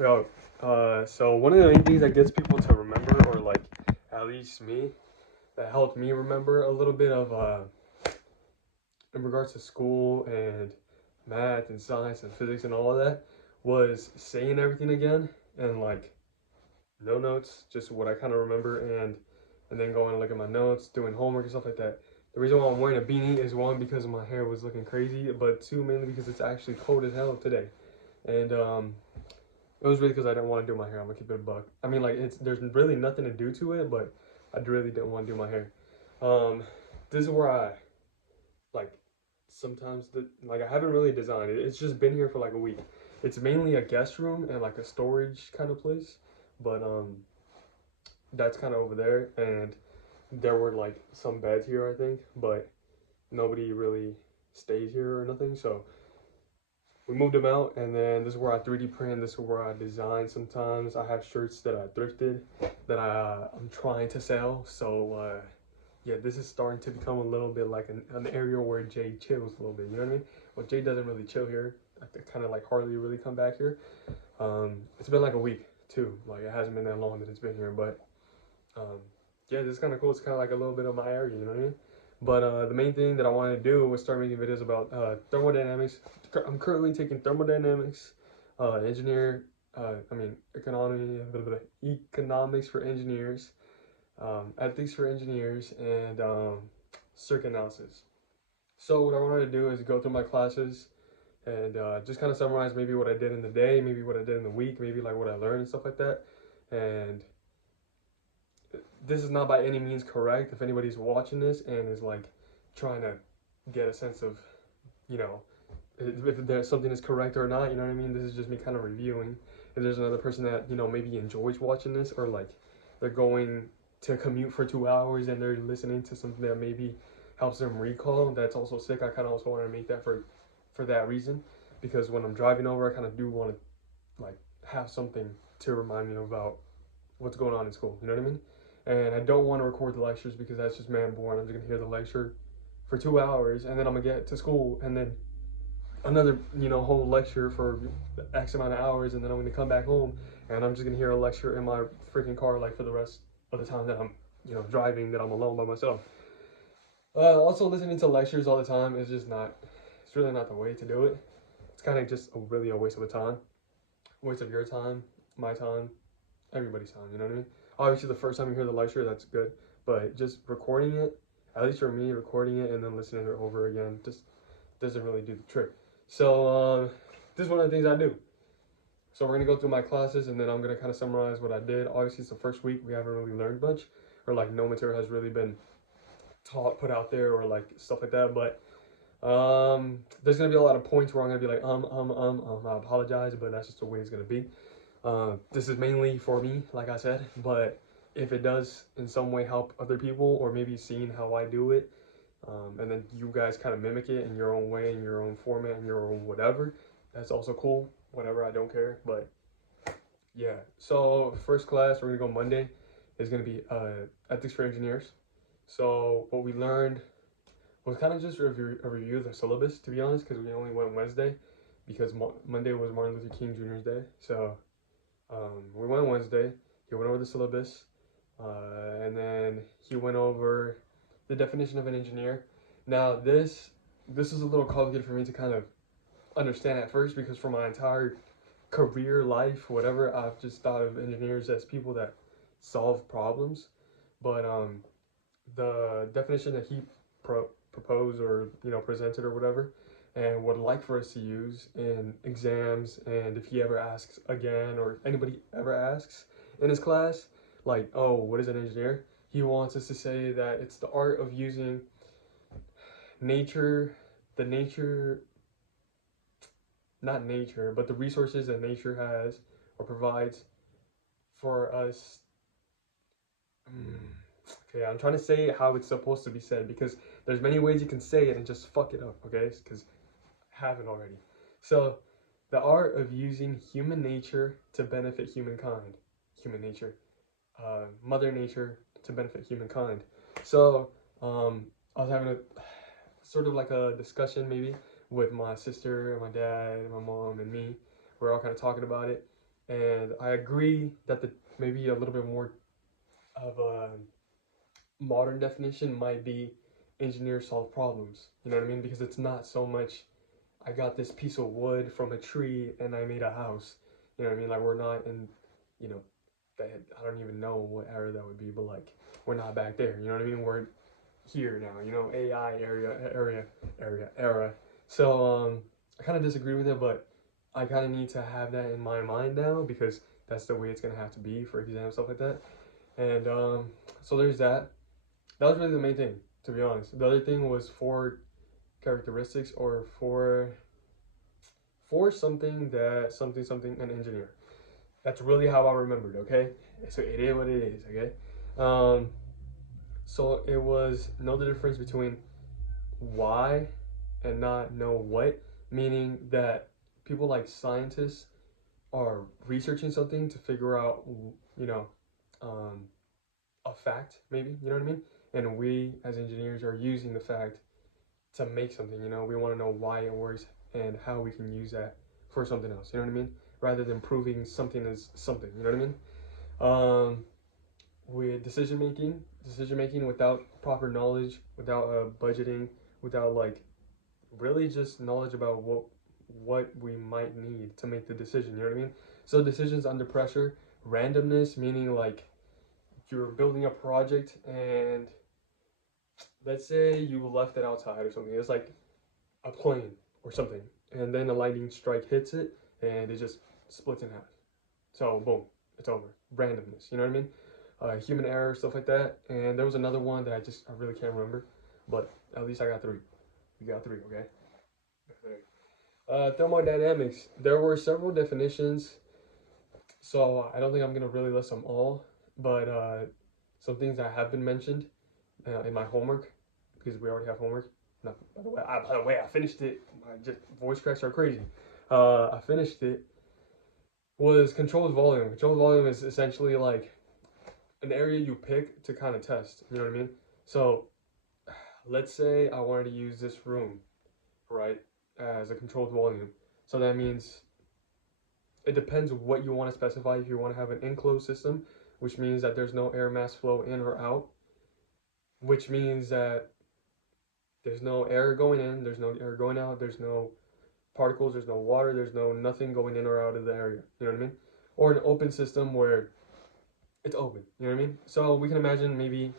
Yo, so one of the main things that gets people to remember, or like at least me, that helped me remember a little bit of in regards to school and math and science and physics and all of that, was saying everything again and like no notes, just what I kind of remember, and then going and look at my notes, doing homework and stuff like that. The reason why I'm wearing a beanie is one because my hair was looking crazy, but two mainly because it's actually cold as hell today, and it was really because I didn't want to do my hair. I'm gonna keep it a buck. I mean, like there's really nothing to do to it, but I really didn't want to do my hair. Um, this is where I like sometimes like I haven't really designed it. It's just been here for like a week. It's mainly a guest room and like a storage kind of place, but that's kind of over there, and there were like some beds here I think, but nobody really stays here or nothing. So we moved them out, and then this is where I 3D print. This is where I design. Sometimes I have shirts that I thrifted that I'm trying to sell. So yeah, this is starting to become a little bit like an area where Jay chills a little bit. You know what I mean? Well, Jay doesn't really chill here. I kind of like hardly really come back here. It's been like a week too. Like it hasn't been that long that it's been here, but um, yeah, this is kind of cool. It's kind of like a little bit of my area. You know what I mean? But the main thing that I wanted to do was start making videos about thermodynamics. I'm currently taking thermodynamics, engineer, I mean economy, a little bit of economics for engineers, ethics for engineers, and circuit analysis. So what I wanted to do is go through my classes and just kind of summarize maybe what I did in the day, maybe what I did in the week, maybe like what I learned and stuff like that. And this is not by any means correct. If anybody's watching this and is like trying to get a sense of, you know, if there's something is correct or not, you know what I mean? This is just me kind of reviewing. If there's another person that, you know, maybe enjoys watching this, or like they're going to commute for 2 hours and they're listening to something that maybe helps them recall, that's also sick. I kind of also want to make that for that reason, because when I'm driving over, I kind of do want to like have something to remind me about what's going on in school. You know what I mean? And I don't want to record the lectures because that's just man boring. I'm just gonna hear the lecture for 2 hours, and then I'm gonna get to school, and then another whole lecture for X amount of hours, and then I'm gonna come back home, and I'm just gonna hear a lecture in my freaking car like for the rest of the time that I'm driving, that I'm alone by myself. Also, listening to lectures all the time is just not. It's really not the way to do it. It's kind of just really a waste of a time, waste of your time, my time, everybody's time. You know what I mean? Obviously, the first time you hear the lecture, that's good, but just recording it, at least for me, recording it and then listening to it over again, just doesn't really do the trick. So this is one of the things I do. So we're gonna go through my classes, and then I'm gonna kind of summarize what I did. Obviously, it's the first week. We haven't really learned much, or like no material has really been taught, put out there, or like stuff like that. But there's gonna be a lot of points where I'm gonna be like I apologize, but that's just the way it's gonna be. This is mainly for me, like I said, but if it does in some way help other people, or maybe seeing how I do it, and then you guys kind of mimic it in your own way, in your own format, in your own whatever, that's also cool. Whatever, I don't care. But yeah, so first class, we're gonna go Monday, is gonna be ethics for engineers. So what we learned was kind of just a review of the syllabus, to be honest, because we only went Wednesday, because Monday was Martin Luther King Jr.'s day. So we went Wednesday. He went over the syllabus, and then he went over the definition of an engineer. Now this is a little complicated for me to kind of understand at first, because for my entire career, life, whatever, I've just thought of engineers as people that solve problems. But the definition that he proposed, or presented or whatever, and would like for us to use in exams, and if he ever asks again, or anybody ever asks in his class, like, oh, what is an engineer, he wants us to say that it's the art of using nature, the nature not nature, but the resources that nature has or provides for us. Okay, I'm trying to say how it's supposed to be said, because there's many ways you can say it and just fuck it up, okay? Because I haven't already. So, the art of using human nature to benefit humankind. Human nature. Mother nature to benefit humankind. So, I was having a sort of like a discussion maybe with my sister and my dad and my mom and me. We're all kind of talking about it. And I agree that the maybe a little bit more of a modern definition might be engineers solve problems. You know what I mean? Because it's not so much I got this piece of wood from a tree and I made a house. You know what I mean? Like we're not in, you know, that I don't even know what era that would be, but like we're not back there. You know what I mean? We're here now. You know, AI era. So I kind of disagree with it, but I kind of need to have that in my mind now because that's the way it's gonna have to be for exam stuff like that. And so there's that. That was really the main thing, to be honest. The other thing was four characteristics or for something that something an engineer. That's really how I remembered. Okay, so it is what it is. Okay, um, so it was know the difference between why and not know what, meaning that people like scientists are researching something to figure out, you know, um, a fact, maybe, you know what I mean? And we as engineers are using the fact to make something, you know, we want to know why it works and how we can use that for something else, you know what I mean? Rather than proving something as something, you know what I mean? With decision making without proper knowledge, without budgeting, without like really just knowledge about what we might need to make the decision, you know what I mean? So decisions under pressure, randomness, meaning like you're building a project and let's say you left it outside or something. It's like a plane or something, and then a lightning strike hits it, and it just splits in half. So boom, it's over. Randomness, you know what I mean? Human error, stuff like that. And there was another one that I really can't remember, but at least I got three. You got three, okay? Thermodynamics. There were several definitions, so I don't think I'm gonna really list them all, but some things that have been mentioned in my homework because we already have homework. No, by the way, I finished it. My just voice cracks are crazy. I finished it. Was controlled volume. Controlled volume is essentially like an area you pick to kind of test. You know what I mean? So let's say I wanted to use this room, right, as a controlled volume. So that means it depends what you want to specify. If you want to have an enclosed system, which means that there's no air mass flow in or out, which means that there's no air going in, there's no air going out, there's no particles, there's no water, there's no nothing going in or out of the area. You know what I mean? Or an open system where it's open. You know what I mean? So we can imagine maybe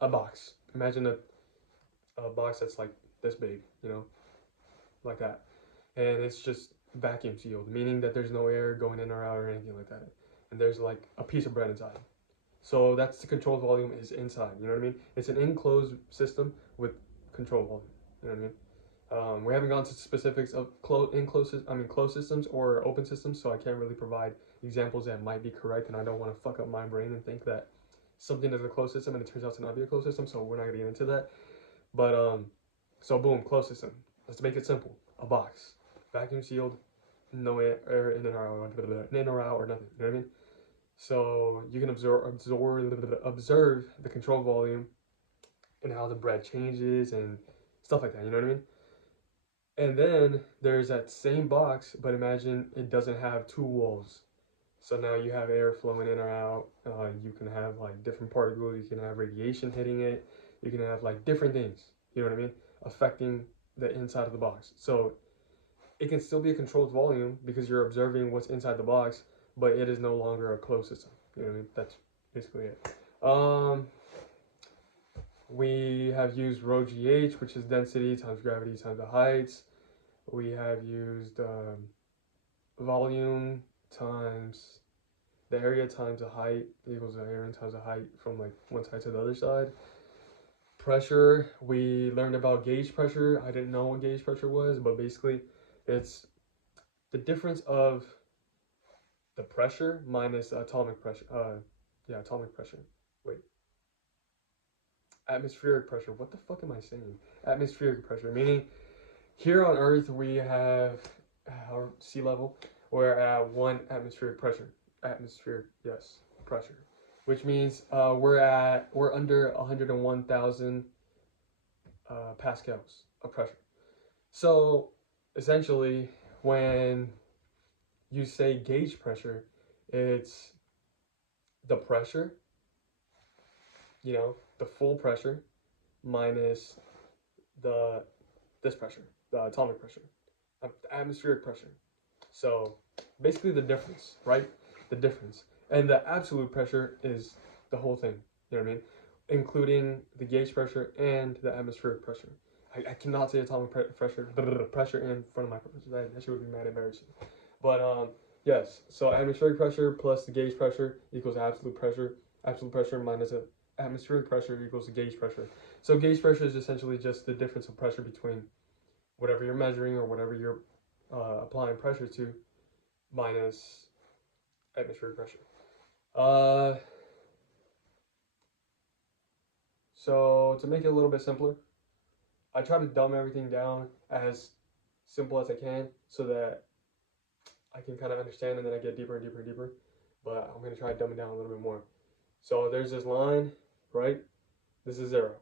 a box. Imagine a box that's like this big, you know, like that. And it's just vacuum sealed, meaning that there's no air going in or out or anything like that. And there's like a piece of bread inside. So that's the controlled volume is inside. You know what I mean? It's an enclosed system with control volume. You know what I mean? We haven't gone to specifics of closed systems or open systems, so I can't really provide examples that might be correct, and I don't want to fuck up my brain and think that something is a closed system and it turns out to not be a closed system, so we're not gonna get into that. But so boom, closed system. Let's make it simple. A box, vacuum sealed, no air in or out or nothing. You know what I mean? So you can observe the control volume and how the bread changes and stuff like that. You know what I mean? And then there's that same box, but imagine it doesn't have two walls. So now you have air flowing in or out. You can have like different particles. You can have radiation hitting it. You can have like different things. You know what I mean? Affecting the inside of the box. So it can still be a controlled volume because you're observing what's inside the box, but it is no longer a closed system. You know what I mean? That's basically it. We have used rho gh, which is density times gravity times the heights. We have used volume times the area times the height equals the area times the height from like one side to the other side. Pressure, we learned about gauge pressure. I didn't know what gauge pressure was, but basically it's the difference of the pressure minus atomic pressure. Atomic pressure. Wait. Atmospheric pressure. What the fuck am I saying? Atmospheric pressure, meaning here on Earth we have our sea level. We're at 1 atmospheric pressure. Yes, pressure. Which means we're under 101,000 pascals of pressure. So essentially, when you say gauge pressure, It's the pressure, the full pressure minus the this pressure, the atomic pressure, atmospheric pressure. So basically the difference, right? The difference. And the absolute pressure is the whole thing. You know what I mean? Including the gauge pressure and the atmospheric pressure. I cannot say atomic pressure in front of my pressure. That shit would be mad embarrassing. But yes, so atmospheric pressure plus the gauge pressure equals absolute pressure. Absolute pressure minus atmospheric pressure equals the gauge pressure. So gauge pressure is essentially just the difference of pressure between whatever you're measuring or whatever you're applying pressure to minus atmospheric pressure. So to make it a little bit simpler, I try to dumb everything down as simple as I can so that I can kind of understand and then I get deeper and deeper and deeper. But I'm going to try to dumb it down a little bit more. So there's this line, right? This is 0.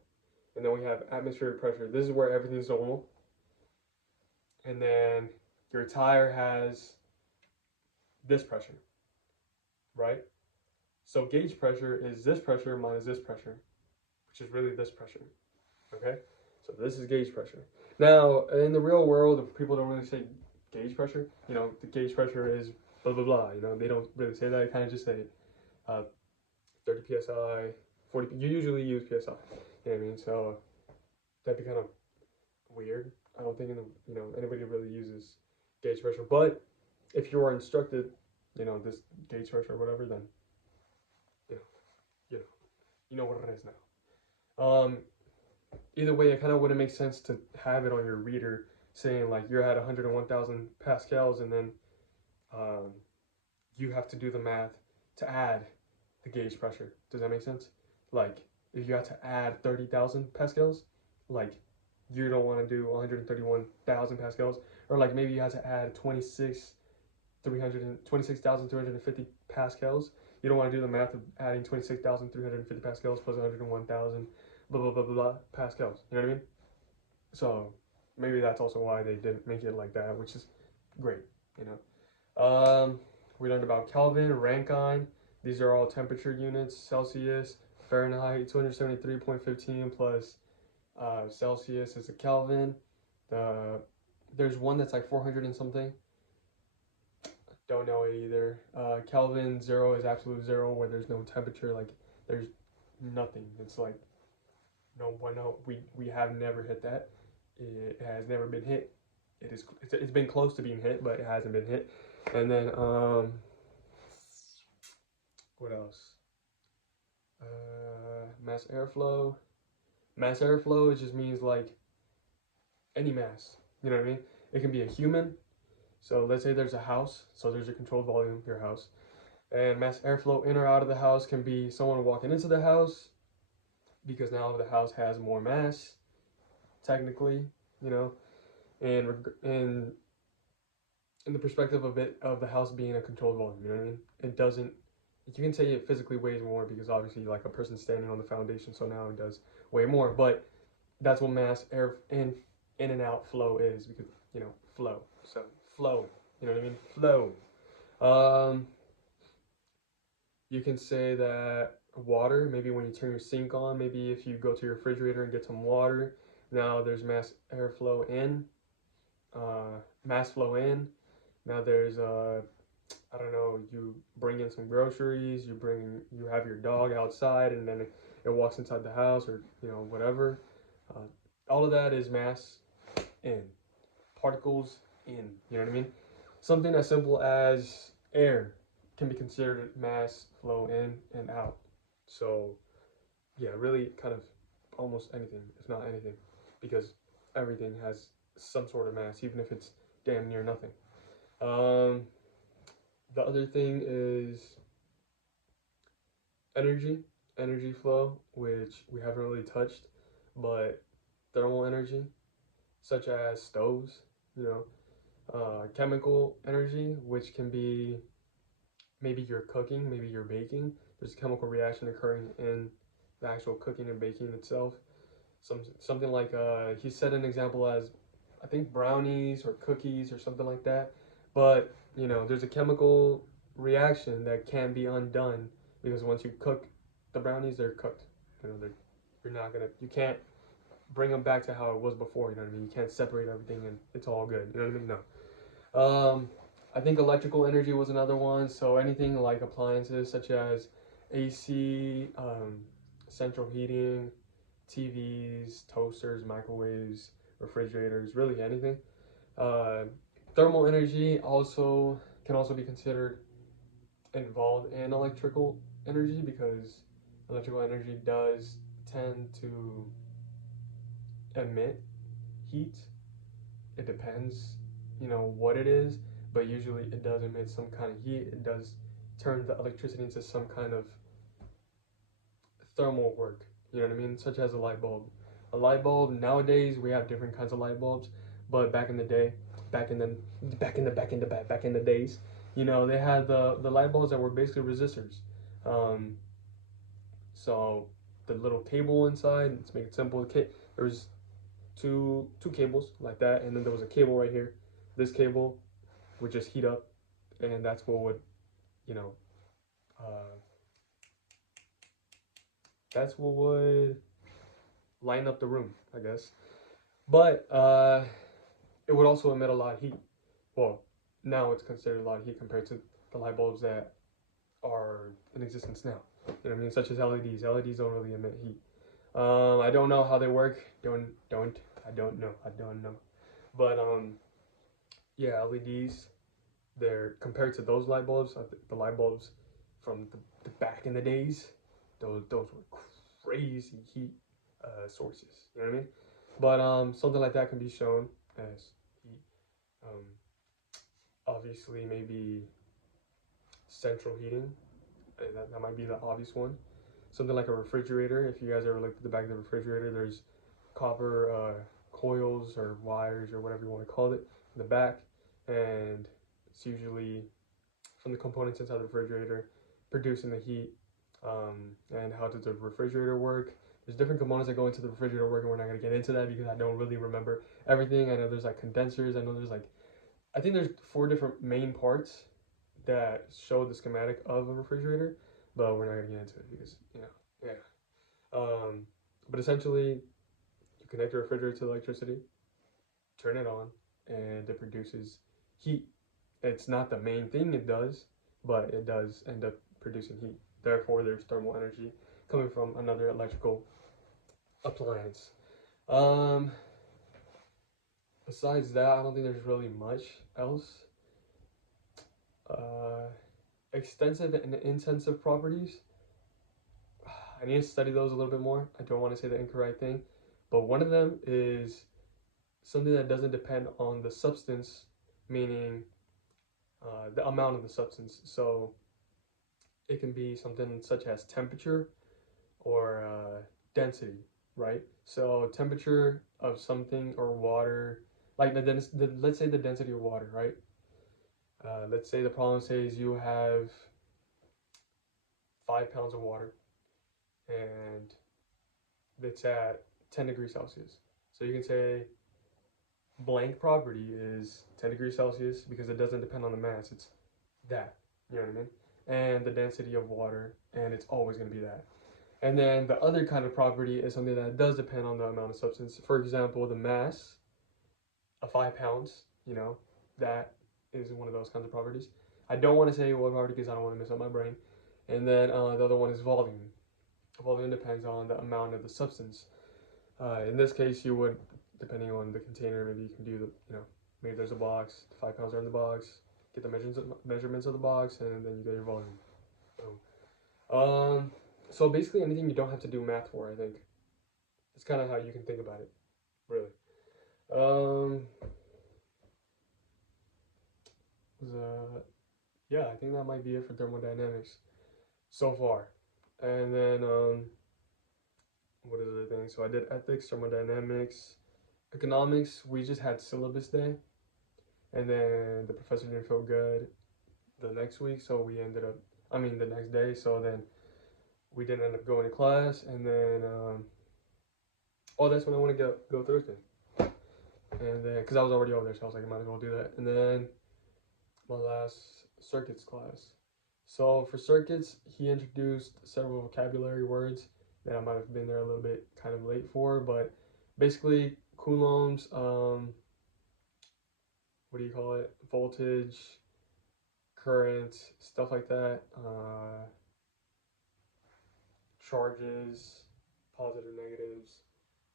And then we have atmospheric pressure. This is where everything's normal. And then your tire has this pressure, right? So gauge pressure is this pressure minus this pressure, which is really this pressure, okay? So this is gauge pressure. Now, in the real world, people don't really say gauge pressure. The gauge pressure is blah, blah, blah. They don't really say that. They kind of just say 30 psi, 40. You usually use psi. You know what I mean? So that'd be kind of weird. I don't think anybody really uses gauge pressure. But if you are instructed, this gauge pressure or whatever, then you know, you know, you know what it is now. Either way, it kind of wouldn't make sense to have it on your reader saying like you're at 101,000 pascals, and then you have to do the math to add the gauge pressure. Does that make sense? Like if you had to add 30,000 pascals, like you don't want to do 131,000 pascals, or like maybe you had to add 26,350 pascals. You don't want to do the math of adding 26,350 pascals plus 101,000 blah blah blah blah pascals. You know what I mean? So maybe that's also why they didn't make it like that, which is great. We learned about Kelvin, Rankine. These are all temperature units. Celsius, Fahrenheit, 273.15 plus Celsius is a Kelvin. There's one that's like 400 and something. Don't know it either. Kelvin 0 is absolute 0, where there's no temperature. Like there's nothing. It's like no. We have never hit that. It has never been hit. It's been close to being hit, but it hasn't been hit. And then what else? Mass airflow. Mass airflow just means like any mass. You know what I mean? It can be a human. So let's say there's a house. So there's a controlled volume, your house. And mass airflow in or out of the house can be someone walking into the house, because now the house has more mass, technically, and in the perspective of the house being a controlled volume, you know what I mean? It doesn't. You can say it physically weighs more because obviously, like a person standing on the foundation, so now it does weigh more. But that's what mass air in and out flow is, because flow. So flow, you know what I mean? Flow. You can say that water, maybe when you turn your sink on, maybe if you go to your refrigerator and get some water, now there's mass airflow in, mass flow in. Now there's I don't know, you bring in some groceries, you have your dog outside, and then it walks inside the house, or whatever. All of that is mass in, particles in. You know what I mean? Something as simple as air can be considered mass flow in and out. So yeah, really kind of almost anything, if not anything, because everything has some sort of mass, even if it's damn near nothing. The other thing is energy flow, which we haven't really touched, but thermal energy, such as stoves, chemical energy, which can be maybe you're cooking, maybe you're baking. There's a chemical reaction occurring in the actual cooking and baking itself. Something like he said an example as, I think, brownies or cookies or something like that. But there's a chemical reaction that can't be undone because once you cook the brownies, they're cooked. You know, you can't bring them back to how it was before. You know what I mean? You can't separate everything and it's all good. You know what I mean? No. I think electrical energy was another one. So anything like appliances such as AC, central heating, TVs, toasters, microwaves, refrigerators, really anything. Uh, Thermal energy also can also be considered involved in electrical energy because electrical energy does tend to emit heat. It depends, what it is, but usually it does emit some kind of heat. It does turn the electricity into some kind of thermal work. You know what I mean? Such as a light bulb. A light bulb nowadays we have different kinds of light bulbs, but back in the day, back in the days, they had the light bulbs that were basically resistors. Um, so the little cable inside. Let's make it simple. There's two cables like that, and then there was a cable right here. This cable would just heat up, and you know, uh, that's what would line up the room, I guess. But it would also emit a lot of heat. Well, now it's considered a lot of heat compared to the light bulbs that are in existence now. You know what I mean? Such as LEDs. LEDs don't really emit heat. I don't know how they work. I don't know. I don't know. But yeah, LEDs. They're compared to those light bulbs. The light bulbs from the back in the days. Those were crazy heat sources. You know what I mean? But something like that can be shown as heat. Um, Obviously, maybe central heating. That might be the obvious one. Something like a refrigerator. If you guys ever looked at the back of the refrigerator, there's copper coils or wires or whatever you want to call it in the back, and it's usually from the components inside the refrigerator producing the heat. And how does the refrigerator work? There's different components that go into the refrigerator work, and we're not going to get into that because I don't really remember everything. I know there's like condensers. I think there's 4 different main parts that show the schematic of a refrigerator, but we're not gonna get into it because yeah. But essentially, you connect your refrigerator to electricity, turn it on, and it produces heat. It's not the main thing it does, but it does end up producing heat. Therefore, there's thermal energy coming from another electrical appliance. Um, Besides that, I don't think there's really much else. Uh, Extensive and intensive properties. I need to study those a little bit more. I don't want to say the incorrect thing, but one of them is something that doesn't depend on the substance, meaning the amount of the substance. So it can be something such as temperature or density, right? So temperature of something or water, like let's say the density of water, right? Let's say the problem says you have 5 pounds of water and it's at 10 degrees Celsius. So you can say blank property is 10 degrees Celsius because it doesn't depend on the mass. It's that. You know what I mean? And the density of water, and it's always going to be that. And then the other kind of property is something that does depend on the amount of substance. For example, the mass of 5 pounds, that is one of those kinds of properties. I don't want to say what property because I don't want to mess up my brain. And then the other one is volume. Volume depends on the amount of the substance. In this case, you would, depending on the container, maybe you can do maybe there's a box, 5 pounds are in the box, get the measurements of the box, and then you get your volume. So basically anything you don't have to do math for, I think. It's kind of how you can think about it, really. Yeah, I think that might be it for thermodynamics so far. And then, what is the other thing? So I did ethics, thermodynamics, economics. We just had syllabus day, and then the professor didn't feel good the next week, so we ended up, the next day, so then we didn't end up going to class, and then, that's when I want to go Thursday. And then, because I was already over there, so I was like, I might as well do that. And then my last circuits class. So for circuits, he introduced several vocabulary words that I might have been there a little bit kind of late for, but basically coulombs, what do you call it? Voltage, current, stuff like that. Charges, positive, negatives,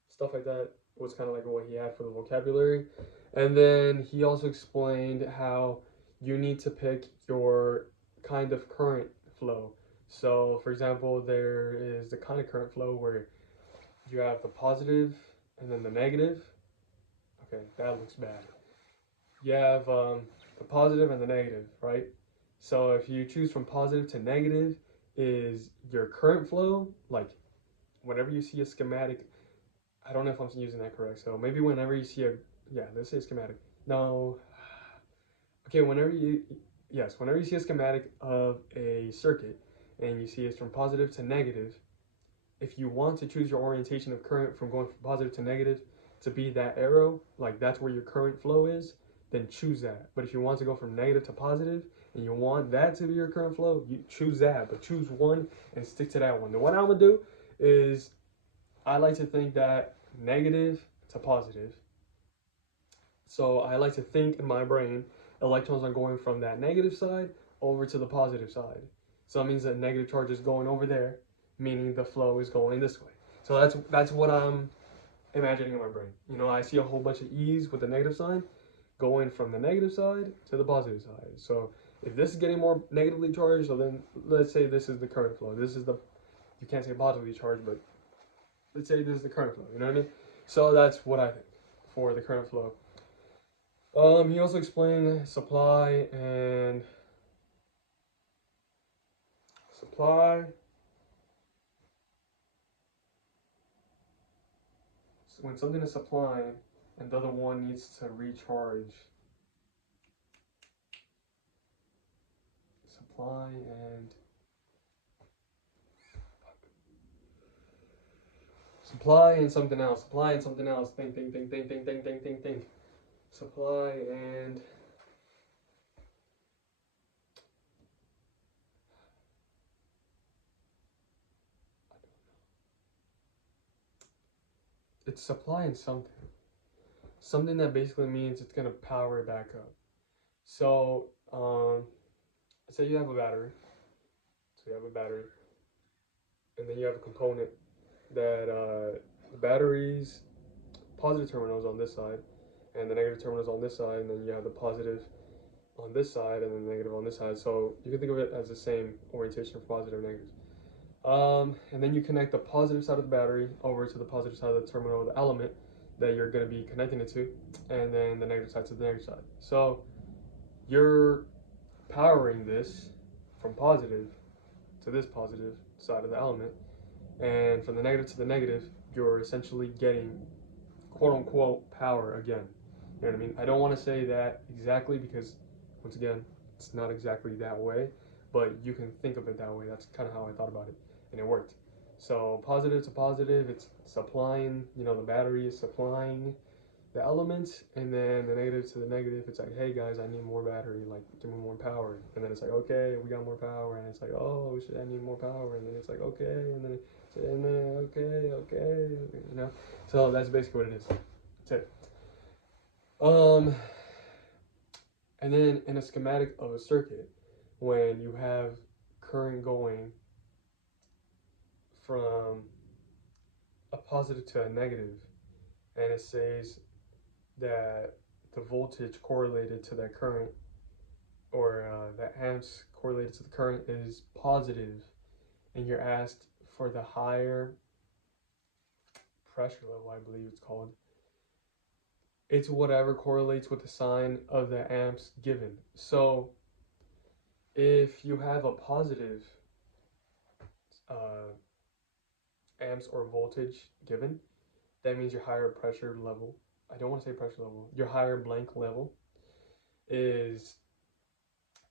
stuff like that was kind of like what he had for the vocabulary. And then he also explained how you need to pick your kind of current flow. So, for example, there is the kind of current flow where you have the positive and then the negative. Okay, that looks bad. You have the positive and the negative, right? So, if you choose from positive to negative, is your current flow, like whenever you see a schematic, I don't know if I'm using that correct. So maybe whenever you see a, yeah, let's say schematic. No, okay, whenever you see a schematic of a circuit and you see it's from positive to negative, if you want to choose your orientation of current from going from positive to negative to be that arrow, like that's where your current flow is, then choose that. But if you want to go from negative to positive and you want that to be your current flow, you choose that, but choose one and stick to that one. The one I'm gonna do is I like to think that negative to positive. So I like to think in my brain, electrons are going from that negative side over to the positive side. So it means that negative charge is going over there, meaning the flow is going this way. So that's what I'm imagining in my brain. You know, I see a whole bunch of E's with the negative sign going from the negative side to the positive side. So if this is getting more negatively charged, so then let's say this is the current flow. This is the, you can't say positively charged, but let's say this is the current flow. You know what I mean? So that's what I think for the current flow. He also explained supply. So when something is supplying and the other one needs to recharge, supply and something else. Supply and something else. Think. Supply and it's supply and something. Something that basically means it's gonna power it back up. So, say you have a battery. So you have a battery, and then you have a component that the battery's positive terminals on this side, and the negative terminals on this side, and then you have the positive on this side and then the negative on this side. So you can think of it as the same orientation for positive and negative. And then you connect the positive side of the battery over to the positive side of the terminal of the element that you're going to be connecting it to, and then the negative side to the negative side. So you're powering this from positive to this positive side of the element, and from the negative to the negative, you're essentially getting quote unquote power again. You know what I mean? I don't want to say that exactly because, once again, it's not exactly that way, but you can think of it that way. That's kind of how I thought about it, and it worked. So positive to positive, it's supplying. You know, the battery is supplying the elements, and then the negative to the negative, it's like, hey guys, I need more battery, like give me more power. And then it's like, okay, we got more power, and it's like, oh shit, I need more power, and then it's like, okay, okay, you know. So that's basically what it is. That's it. And then in a schematic of a circuit, when you have current going from a positive to a negative, and it says that the voltage correlated to that current, or that amps correlated to the current, is positive, and you're asked for the higher pressure level, I believe it's called. It's whatever correlates with the sign of the amps given. So if you have a positive uh, amps or voltage given, that means your higher pressure level, I don't want to say pressure level, your higher blank level is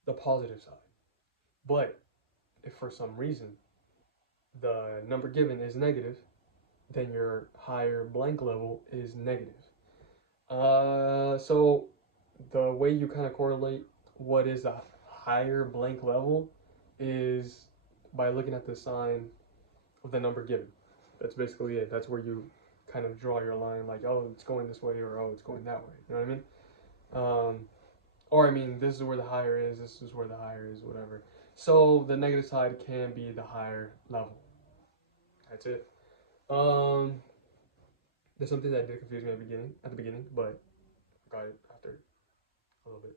the positive side. But if for some reason the number given is negative, then your higher blank level is negative. So the way you kind of correlate what is the higher blank level is by looking at the sign of the number given. That's basically it. That's where you kind of draw your line, like, oh, it's going this way, or oh, it's going that way. You know what I mean? Or I mean, this is where the higher is, this is where the higher is, whatever. So the negative side can be the higher level. That's it. There's something that did confuse me at the beginning, but I got it after a little bit.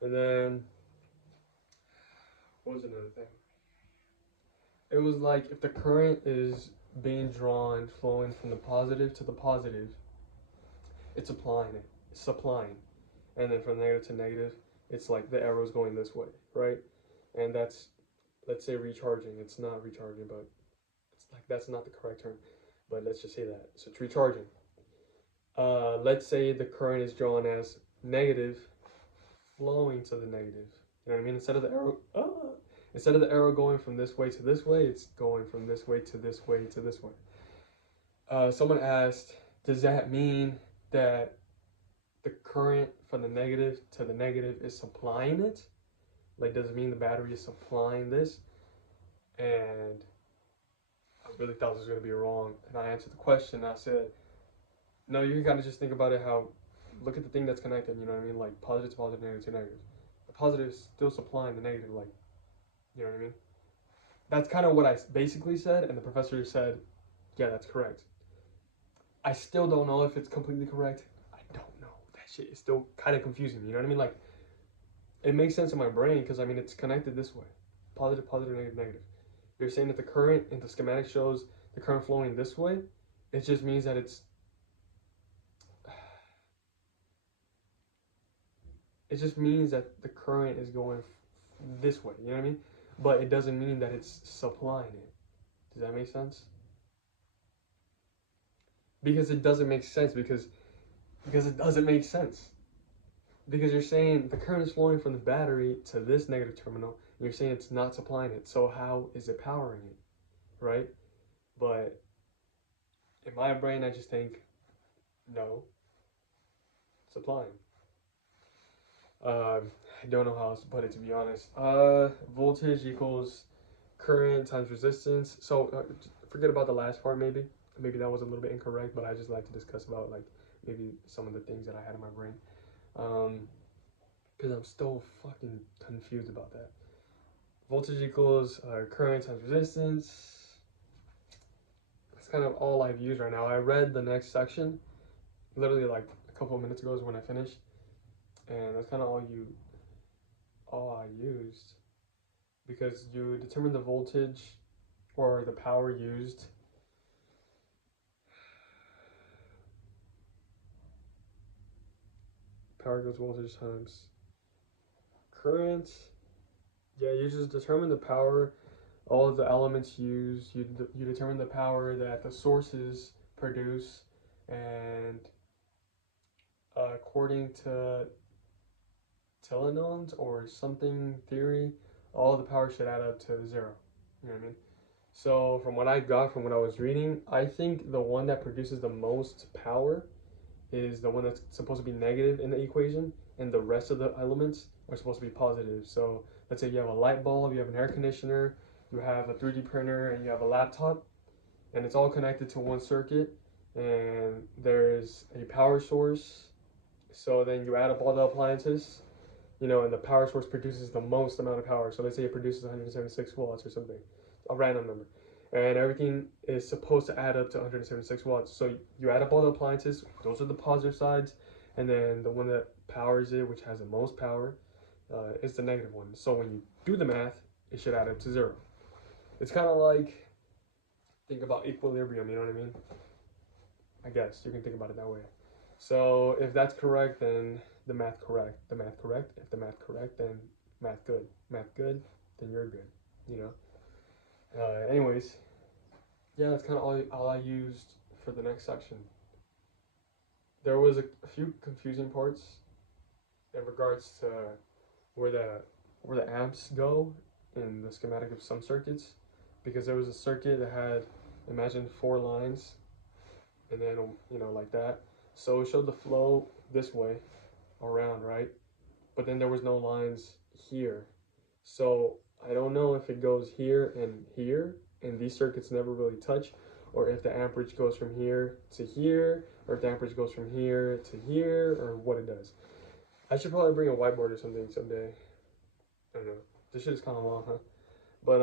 And then what was another thing? It was like if the current is being drawn, flowing from the positive to the positive, it's applying it, it's supplying. And then from negative to negative, it's like the arrow's going this way, right? And that's, let's say, recharging. It's not recharging, but it's like that's not the correct term. But let's just say that. So it's recharging. Let's say the current is drawn as negative, flowing to the negative. You know what I mean? Instead of the arrow going from this way to this way, it's going from this way to this way to this way. Someone asked, does that mean that the current from the negative to the negative is supplying it? Like, does it mean the battery is supplying this? And I really thought this was going to be wrong. And I answered the question. I said, no, you gotta just think about it how, look at the thing that's connected, you know what I mean? Like positive to positive, negative to negative. The positive is still supplying the negative, like, you know what I mean? That's kind of what I basically said, and the professor said, yeah, that's correct. I still don't know if it's completely correct. I don't know. That shit is still kind of confusing, you know what I mean? Like, it makes sense in my brain because, I mean, it's connected this way. Positive, positive, negative, negative. You're saying that the current in the schematic shows the current flowing this way. It just means that it just means that the current is going this way, you know what I mean? But it doesn't mean that it's supplying it. Does that make sense? Because it doesn't make sense, because it doesn't make sense. Because you're saying the current is flowing from the battery to this negative terminal, and you're saying it's not supplying it. So how is it powering it, right? But in my brain, I just think, no, supplying. I don't know how else to put it, to be honest. Voltage equals current times resistance. So forget about the last part, maybe. Maybe that was a little bit incorrect, but I just like to discuss about, like, maybe some of the things that I had in my brain. Because I'm still fucking confused about that. Voltage equals current times resistance. That's kind of all I've used right now. I read the next section, literally like a couple of minutes ago is when I finished. And that's kind of all I used, because you determine the voltage or the power used. Power equals voltage times current. Yeah, you just determine the power, all of the elements used. You determine the power that the sources produce, and according to Telenon's or something theory, all the power should add up to zero. You know what I mean? So from what I got from what I was reading, I think the one that produces the most power is the one that's supposed to be negative in the equation, and the rest of the elements are supposed to be positive. So let's say you have a light bulb, you have an air conditioner, you have a 3D printer, and you have a laptop, and it's all connected to one circuit, and there's a power source. So then you add up all the appliances, you know, and the power source produces the most amount of power. So let's say it produces 176 watts or something, a random number. And everything is supposed to add up to 176 watts. So you add up all the appliances, those are the positive sides, and then the one that powers it, which has the most power, is the negative one. So when you do the math, it should add up to zero. It's kind of like, think about equilibrium, you know what I mean? I guess you can think about it that way. So if that's correct, then the math correct. The math correct. If the math correct, then math good. Math good, then you're good, you know? Anyways, yeah, that's kind of all I used for the next section. There was a few confusing parts in regards to where the amps go in the schematic of some circuits, because there was a circuit that had, imagine, 4 lines, and then, you know, like that. So it showed the flow this way around, right? But then there was no lines here. So I don't know it goes here, and these circuits never really touch, or if the amperage goes from here to here, or if the amperage goes from here to here, or what it does. I should probably bring a whiteboard or something someday. I don't know. This shit is kind of long, huh? But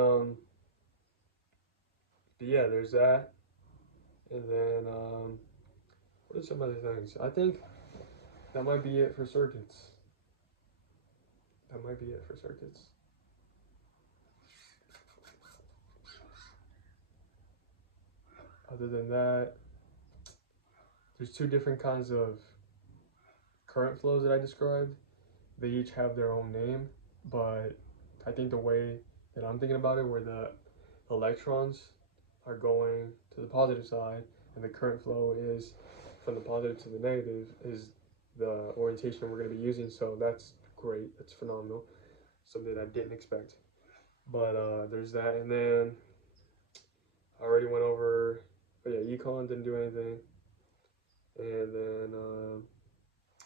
yeah, there's that. And then, what are some other things? I think that might be it for circuits. That might be it for circuits. Other than that, there's two different kinds of current flows that I described. They each have their own name, but I think the way that I'm thinking about it, where the electrons are going to the positive side and the current flow is from the positive to the negative, is the orientation we're going to be using. So that's great. That's phenomenal. Something I didn't expect. But there's that. And then I already went over, but yeah, econ didn't do anything. And then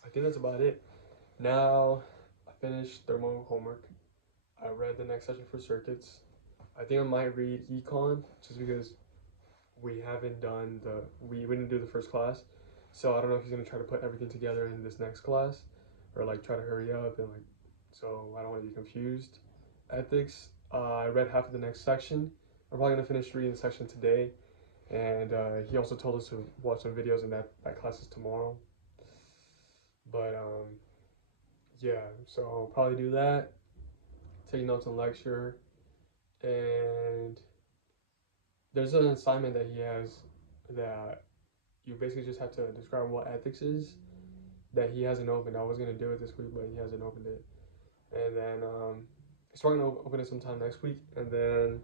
I think that's about it. Now I finished thermo homework. I read the next session for circuits. I think I might read econ just because we haven't done we didn't do the first class. So I don't know if he's gonna try to put everything together in this next class, or like try to hurry up and like, so I don't want to be confused. Ethics, I read half of the next section. I'm probably gonna finish reading the section today. And he also told us to watch some videos, and that class is tomorrow. But yeah, so I'll probably do that, take notes on lecture, and there's an assignment that he has that you basically just have to describe what ethics is that he hasn't opened. I was gonna do it this week, but he hasn't opened it. And then he's probably gonna open it sometime next week. And then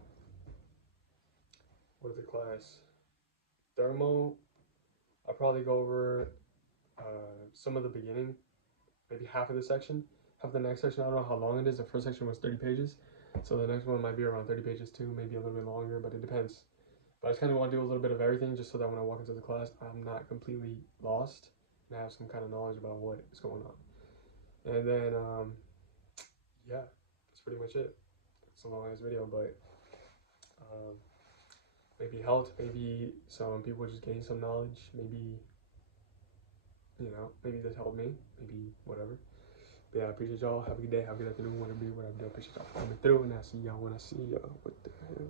what is the class? Thermo. I'll probably go over some of the beginning, maybe half of the section, half the next section. I don't know how long it is. The first section was 30 pages, so the next one might be around 30 pages too, maybe a little bit longer, but it depends. But I just kind of want to do a little bit of everything, just so that when I walk into the class, I'm not completely lost and I have some kind of knowledge about what is going on. And then yeah, that's pretty much it. It's a long ass video, but maybe helped, maybe some people just gain some knowledge, maybe, you know, maybe this helped me, maybe whatever. But yeah, I appreciate y'all. Have a good day, have a good afternoon, whatever you do. I appreciate y'all coming through, and I'll see y'all when I see y'all. What the hell?